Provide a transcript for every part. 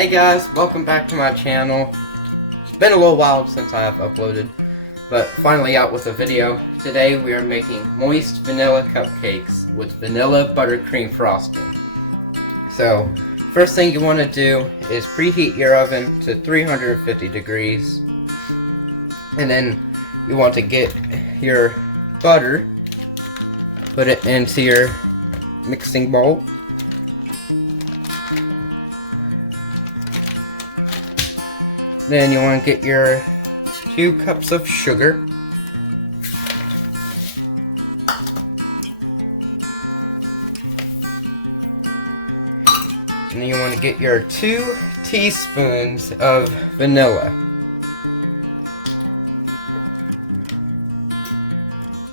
Hey guys, welcome back to my channel. It's been a little while since I have uploaded, but finally out with a video. Today we are making moist vanilla cupcakes with vanilla buttercream frosting. So, first thing you want to do is preheat your oven to 350 degrees. And then you want to get your butter, put it into your mixing bowl. Then you want to get your 2 cups of sugar. And then you want to get your 2 teaspoons of vanilla.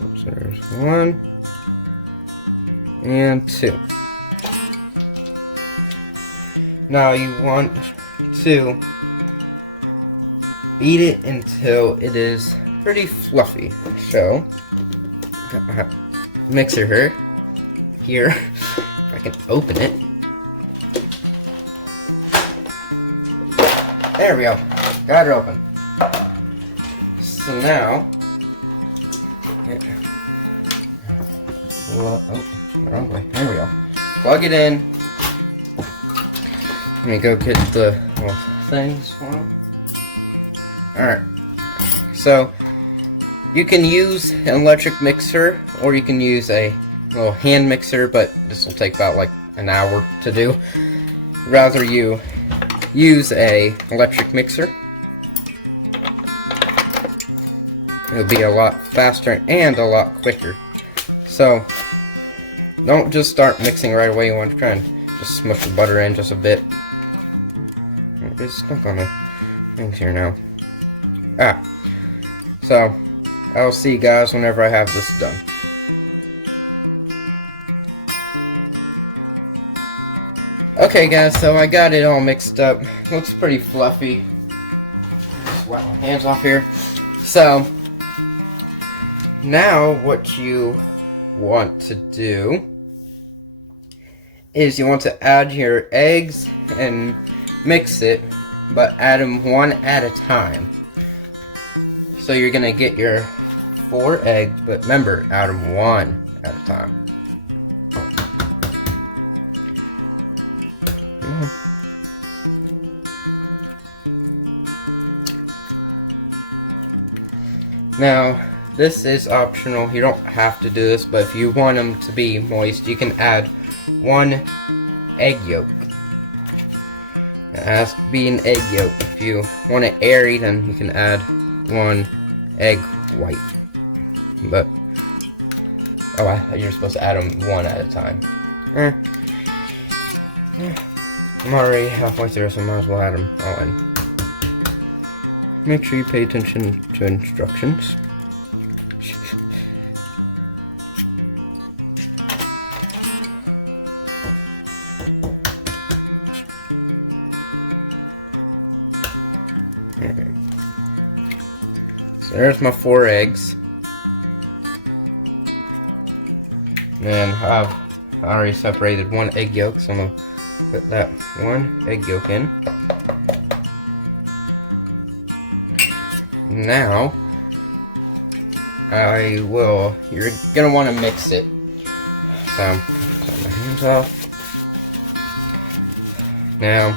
Oops, there's 1 and 2. Now you want to beat it until it is pretty fluffy. So, got my mixer here. If I can open it. There we go. Got it open. So now, wrong way. There we go. Plug it in. Let me go get the little things. Alright, so you can use an electric mixer or you can use a little hand mixer, but this will take about like an hour to do. Rather you use a electric mixer. It'll be a lot faster and a lot quicker. So don't just start mixing right away. You want to try and just smush the butter in just a bit. It's stuck on the things here now. So I'll see you guys whenever I have this done. Okay guys, so I got it all mixed up. Looks pretty fluffy. Just wipe my hands off here. So now what you want to do is you want to add your eggs and mix it, but add them one at a time. So you're gonna get your 4 eggs, but remember, add them one at a time. Now, this is optional. You don't have to do this, but if you want them to be moist, you can add 1 egg yolk. It has to be an egg yolk. If you want it airy, then you can add 1 egg white. But you're supposed to add them 1 at a time. I'm already halfway through, so I might as well add them all in. Make sure you pay attention to instructions. Okay. So there's my 4 eggs. And I've already separated 1 egg yolk, so I'm going to put that 1 egg yolk in. Now, you're going to want to mix it. So, put my hands off. Now,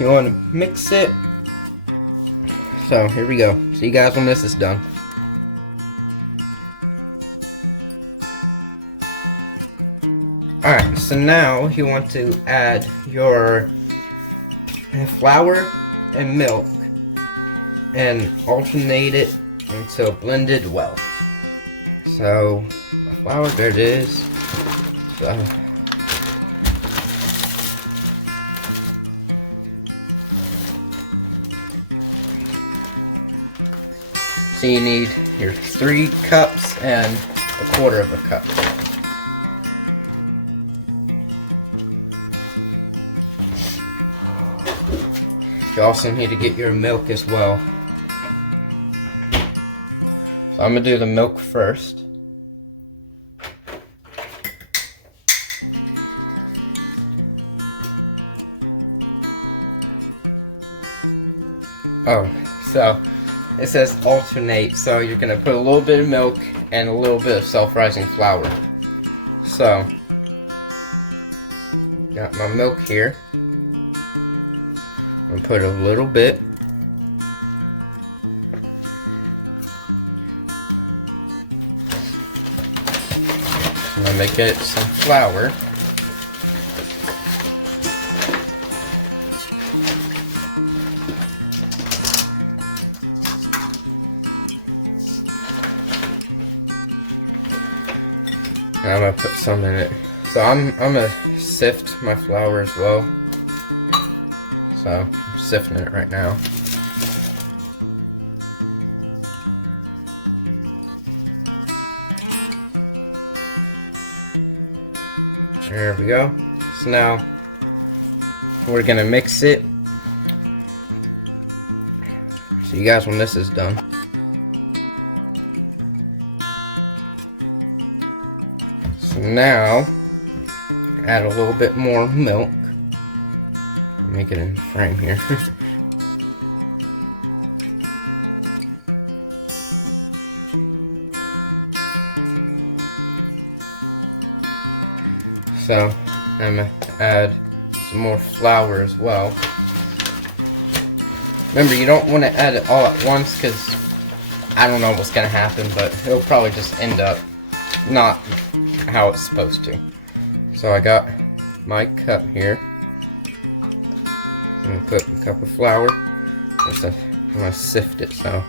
you want to mix it. So here we go. See you guys when this is done. Alright, so now you want to add your flour and milk and alternate it until blended well. So, my flour, there it is. So, you need your 3 cups and 1/4 of a cup. You also need to get your milk as well. So I'm going to do the milk first. Oh, so it says alternate, so you're gonna put a little bit of milk and a little bit of self-rising flour. So, got my milk here. I'm gonna put a little bit. I'm gonna make it some flour. And I'm gonna put some in it. So I'm gonna sift my flour as well. So I'm sifting it right now. There we go. So now we're gonna mix it. See you guys when this is done. So now add a little bit more milk. Make it in the frame here. So I'm gonna add some more flour as well. Remember, you don't want to add it all at once because I don't know what's gonna happen, but it'll probably just end up not how it's supposed to. So I got my cup here. I'm gonna put a cup of flour. I'm gonna sift it, so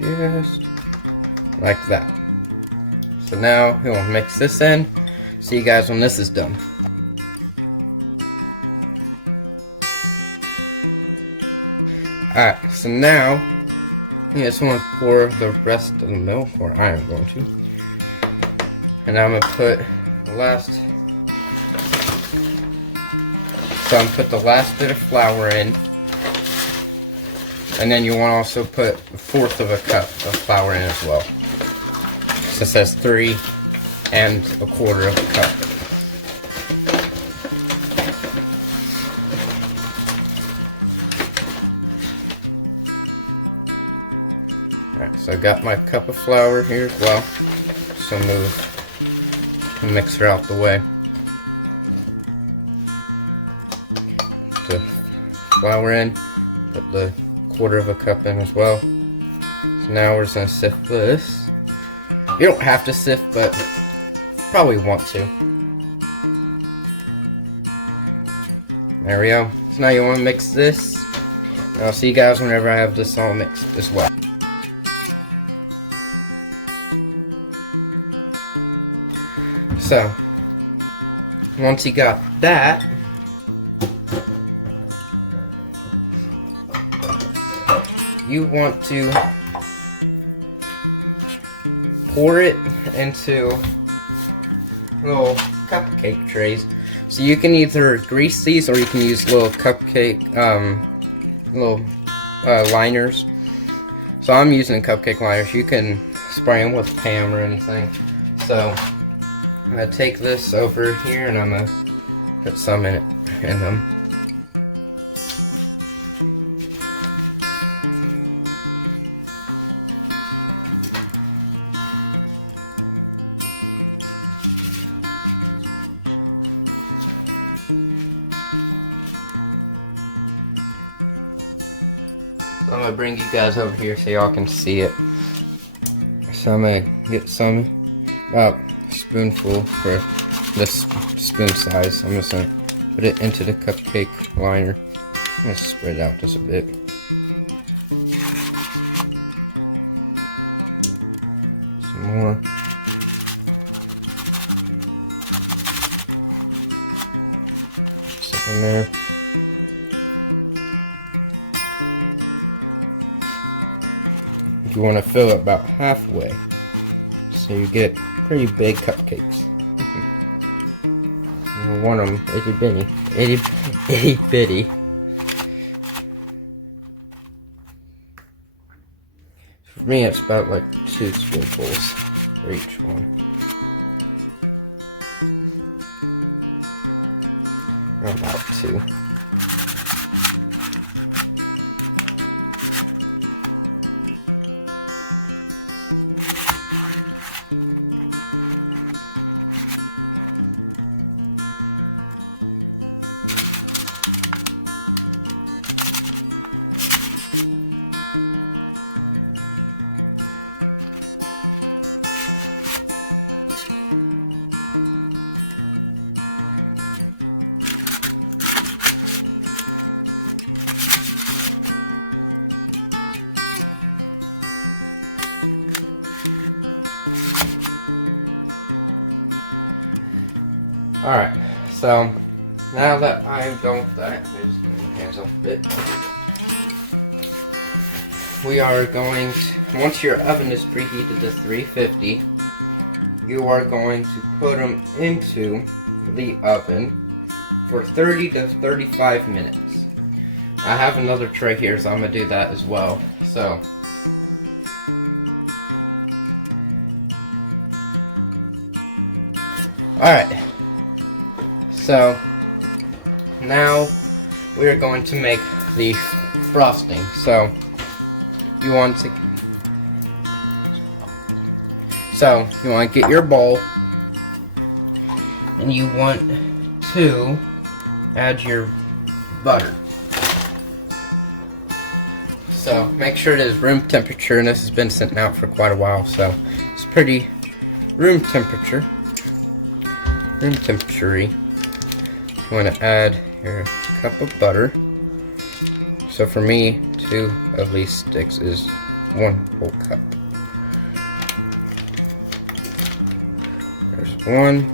just like that. So now we'll mix this in. See you guys when this is done. Alright, so now you just want to pour the rest of the milk, or I am going to. And I'm going to put the last. So I'm going to put the last bit of flour in. And then you want to also put a fourth of a cup of flour in as well. So it says 3 1/4 of a cup. Alright, so I got my cup of flour here as well. So move the mixer out the way. Put the flour in, put the 1/4 of a cup in as well. So now we're just going to sift this. You don't have to sift, but probably want to. There we go. So now you want to mix this. And I'll see you guys whenever I have this all mixed as well. So, once you got that, you want to pour it into little cupcake trays. So you can either grease these or you can use little cupcake liners. So I'm using cupcake liners. You can spray them with Pam or anything. So I'm gonna take this over here and I'm gonna put some in them. I'm gonna bring you guys over here so y'all can see it. So I'm gonna get some, about a spoonful for this spoon size. I'm just gonna put it into the cupcake liner. I'm gonna spread it out just a bit. Some more. Some in there. You want to fill it about halfway, so you get pretty big cupcakes. You want them itty bitty. For me, it's about like 2 spoonfuls for each one. About 2. Alright, so now that I'm done with that, let me just get my hands off a bit. We are going to, once your oven is preheated to 350, you are going to put them into the oven for 30 to 35 minutes. I have another tray here, so I'm going to do that as well. So, alright. So, now we are going to make the frosting. So, you want to get your bowl, and you want to add your butter. So make sure it is room temperature, and this has been sitting out for quite a while, so it's pretty room temperature-y. You want to add your cup of butter. So for me, 2 of these sticks is 1 whole cup. There's 1.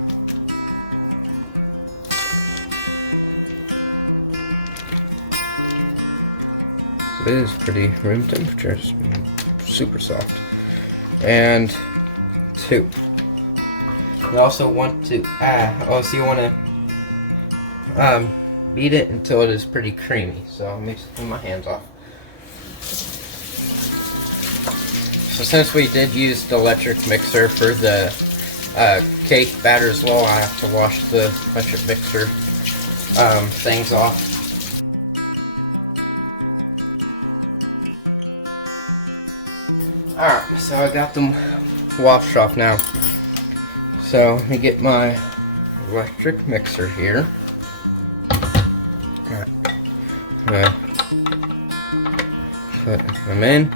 So it is pretty room temperature, it's super soft. And 2. You also want to add, so you want to beat it until it is pretty creamy. So I'm just clean my hands off. So since we did use the electric mixer for the cake batter as well, I have to wash the electric mixer things off. Alright, so I got them washed off now. So let me get my electric mixer here. Alright. Put them in.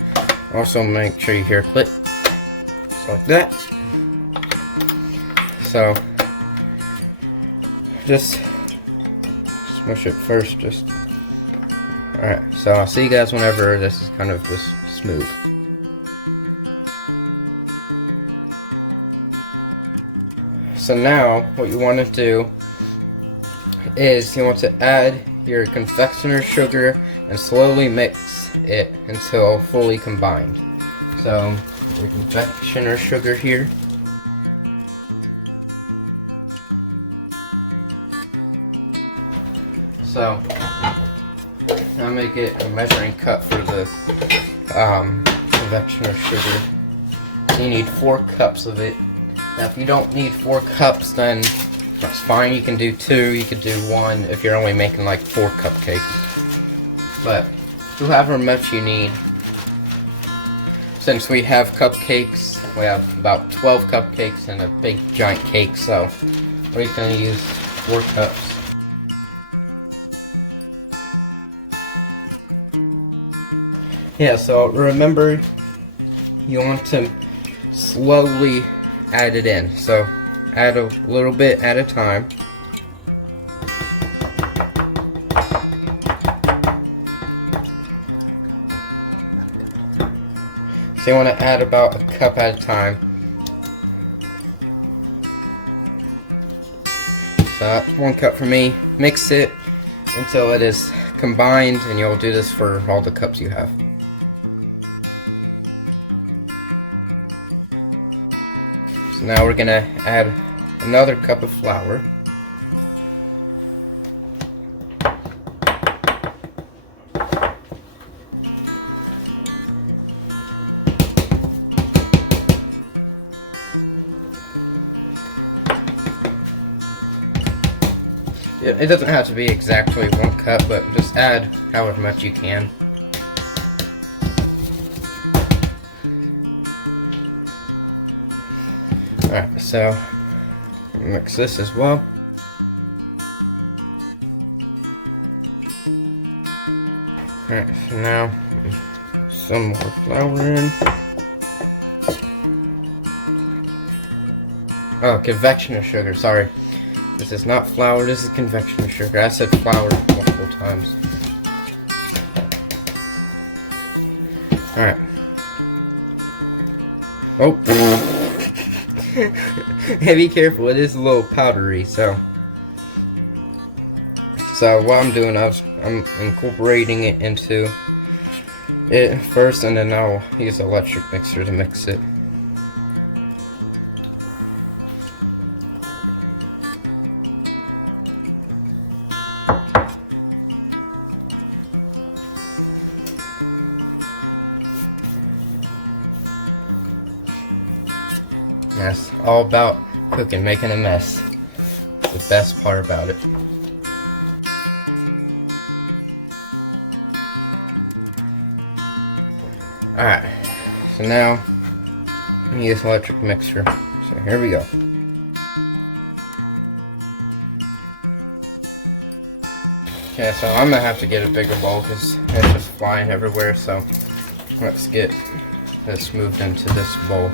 Also make sure you hear a click. Just like that. So just smush it first, alright, so I'll see you guys whenever this is kind of just smooth. So now what you want to do is you want to add your confectioner sugar and slowly mix it until fully combined. So your confectioner sugar here. So I'm gonna get a measuring cup for the confectioner sugar. So you need 4 cups of it. Now if you don't need 4 cups, then that's fine. You can do 2, you could do 1 if you're only making like 4 cupcakes. But however much you need. Since we have cupcakes, we have about 12 cupcakes and a big giant cake, so we're gonna use 4 cups. Yeah, so remember, you want to slowly add it in. So add a little bit at a time. So you want to add about a cup at a time. So that's 1 cup for me. Mix it until it is combined, and you'll do this for all the cups you have. So now we're gonna add another cup of flour. It doesn't have to be exactly 1 cup, but just add however much you can. Alright, so mix this as well. Alright, so now some more flour in. Oh, confectioner sugar, sorry. This is not flour, this is confectioner sugar. I said flour multiple times. Alright. Oh. Hey, be careful, it is a little powdery, so So what I'm doing, I'm incorporating it into it first, and then I'll use the electric mixer to mix it. That's all about cooking, making a mess. It's the best part about it. Alright, so now I'm gonna use electric mixer. So here we go. Okay, so I'm gonna have to get a bigger bowl because it's just flying everywhere. So let's get this moved into this bowl.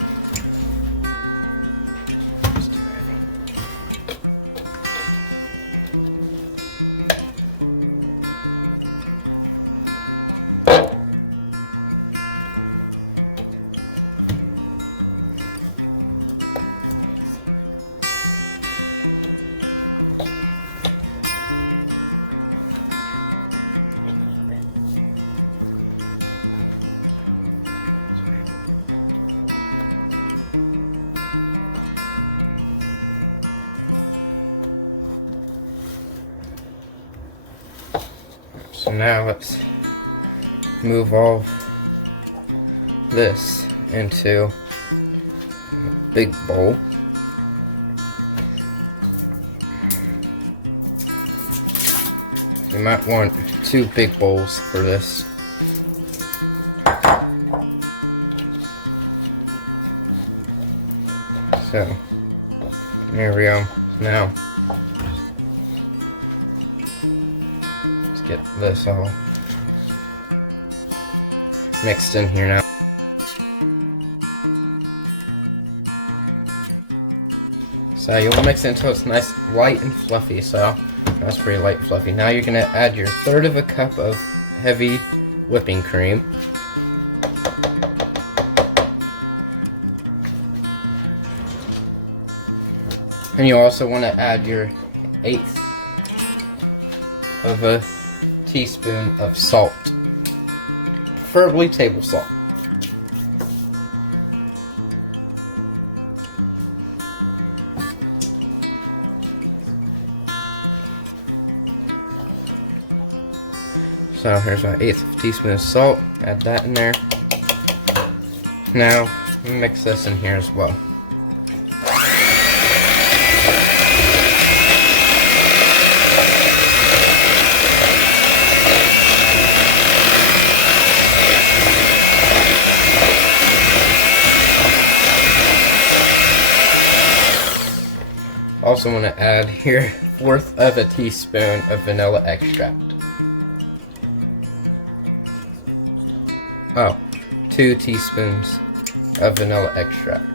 So now let's move all this into a big bowl. You might want 2 big bowls for this. So there we go. Now get this all mixed in here now. So you'll mix it until it's nice, light and fluffy. So that's pretty light and fluffy. Now you're gonna add your 1/3 of a cup of heavy whipping cream. And you also want to add your 1/8 of a teaspoon of salt, preferably table salt. So here's my 1/8 teaspoon of salt. Add that in there. Now mix this in here as well. Also want to add here 1/4 of a teaspoon of vanilla extract. Oh, 2 teaspoons of vanilla extract.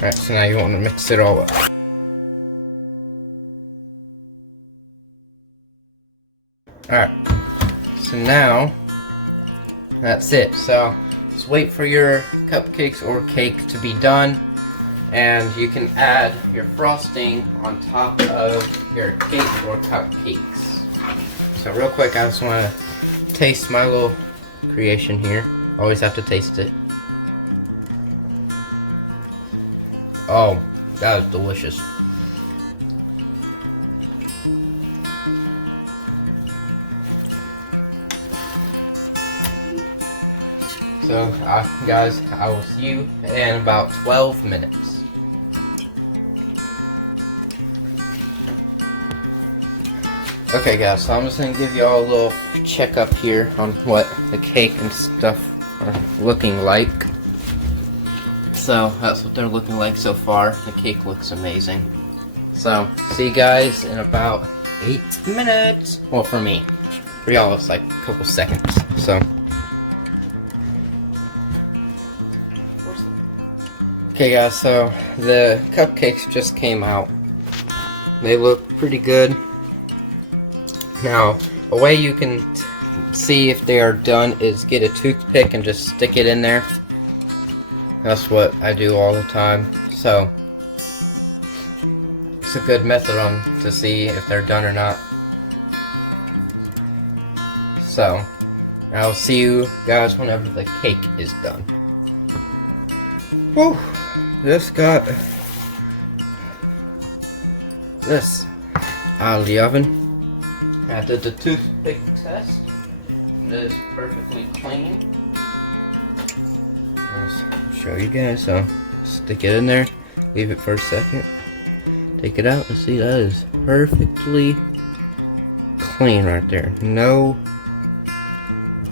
Alright, so now you want to mix it all up. Alright, so now that's it. So just wait for your cupcakes or cake to be done, and you can add your frosting on top of your cake or cupcakes. So real quick, I just want to taste my little creation here. Always have to taste it. Oh, that is delicious. So, guys, I will see you in about 12 minutes. Okay, guys, so I'm just going to give you all a little checkup here on what the cake and stuff are looking like. So that's what they're looking like so far. The cake looks amazing. So see you guys in about 8 minutes. Well, for me. For y'all, it's like a couple seconds. So. Okay, guys, so the cupcakes just came out. They look pretty good. Now, a way you can see if they are done is get a toothpick and just stick it in there. That's what I do all the time. So, it's a good method to see if they're done or not. So, I'll see you guys whenever the cake is done. Whew! Just got this out of the oven. I did the toothpick test. It is perfectly clean. I'll show you guys. So, stick it in there, leave it for a second, take it out, and see that is perfectly clean right there. No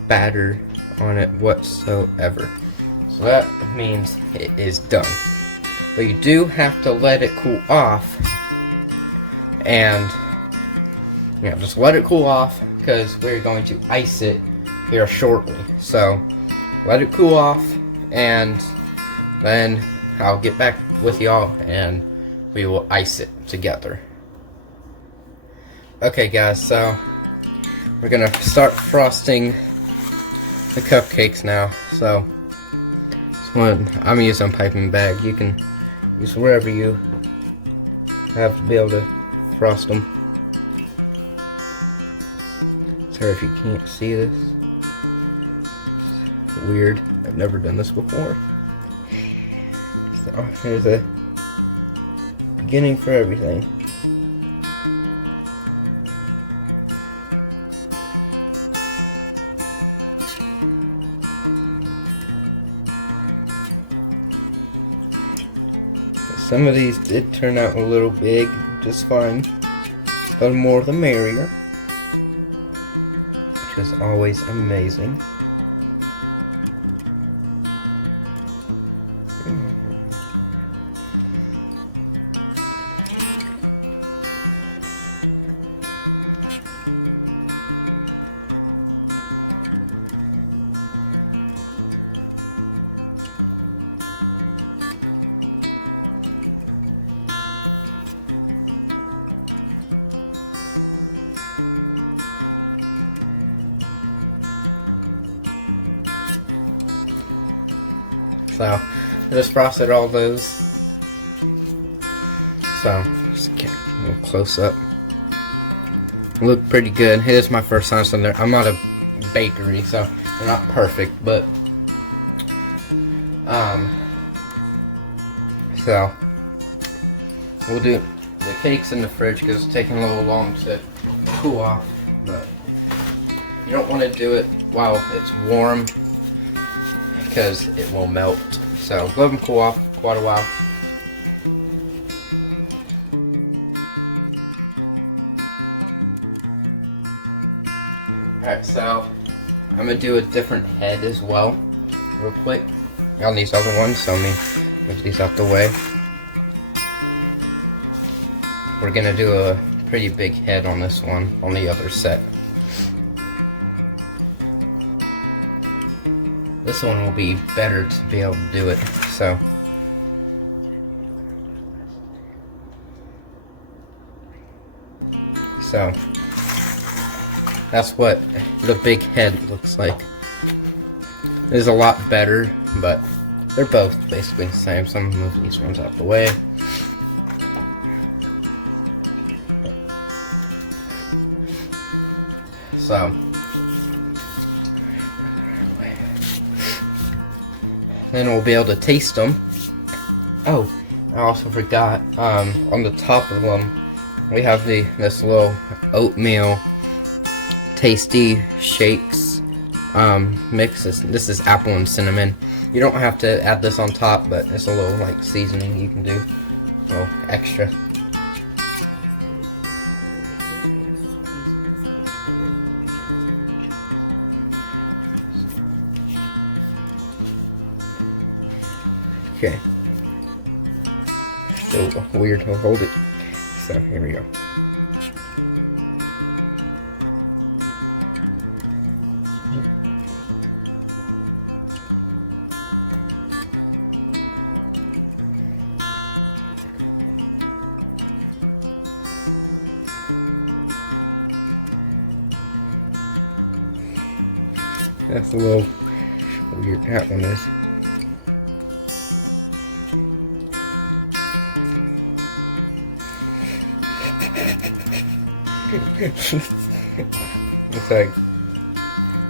batter on it whatsoever. So that means it is done. But you do have to let it cool off, and just let it cool off because we're going to ice it here shortly. So let it cool off, and then I'll get back with y'all and we will ice it together. Okay, guys, so we're gonna start frosting the cupcakes now. So this one I'm using a piping bag. You can use wherever you have to be able to frost them. Sorry if you can't see this. It's weird. I've never done this before. So here's a beginning for everything. Some of these did turn out a little big, just fine. But more the merrier, which is always amazing. So, I just frosted all those. So, just get a little close up. Look pretty good. It is my first time, so I'm not a bakery, so they're not perfect, but so we'll do the cakes in the fridge because it's taking a little long to cool off, but you don't want to do it while it's warm because it will melt. So let them cool off quite a while. Alright, so I'm gonna do a different head as well, real quick. On these other ones, so let me move these out the way. We're gonna do a pretty big head on this one, on the other set. This one will be better to be able to do it, so. So, that's what the big head looks like. It is a lot better, but they're both basically the same, so I'm gonna move these ones out the way. So, then we'll be able to taste them. Oh, I also forgot, on the top of them, we have this little oatmeal tasty shakes mix. This is apple and cinnamon. You don't have to add this on top, but it's a little like seasoning you can do, a little extra. Okay. Still weird to hold it. So here we go. That's a little weird, that one is.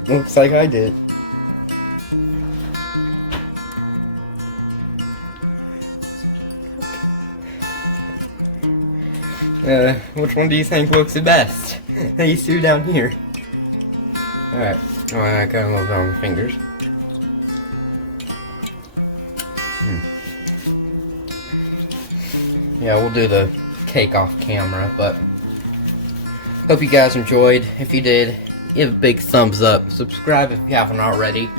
looks like I did. Which one do you think looks the best? These two down here. Alright, oh, I got a little on my fingers. Yeah, we'll do the cake off camera, but hope you guys enjoyed. If you did, give a big thumbs up. Subscribe if you haven't already.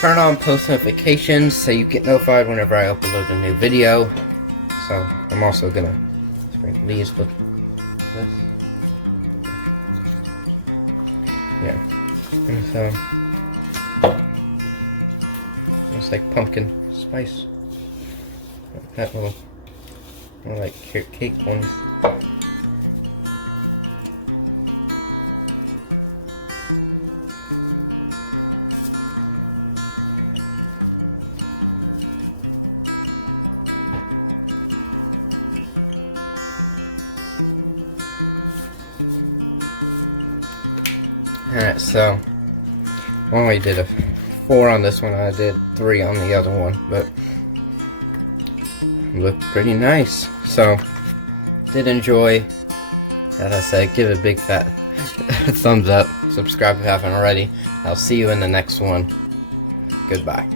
Turn on post notifications so you get notified whenever I upload a new video. So I'm also gonna sprinkle these with this. Yeah. And so it's like pumpkin spice. That little more like cake ones. Alright, so I only did a 4 on this one, I did 3 on the other one, but it looked pretty nice. So, did enjoy. As I said, give it a big fat thumbs up. Subscribe if you haven't already. I'll see you in the next one. Goodbye.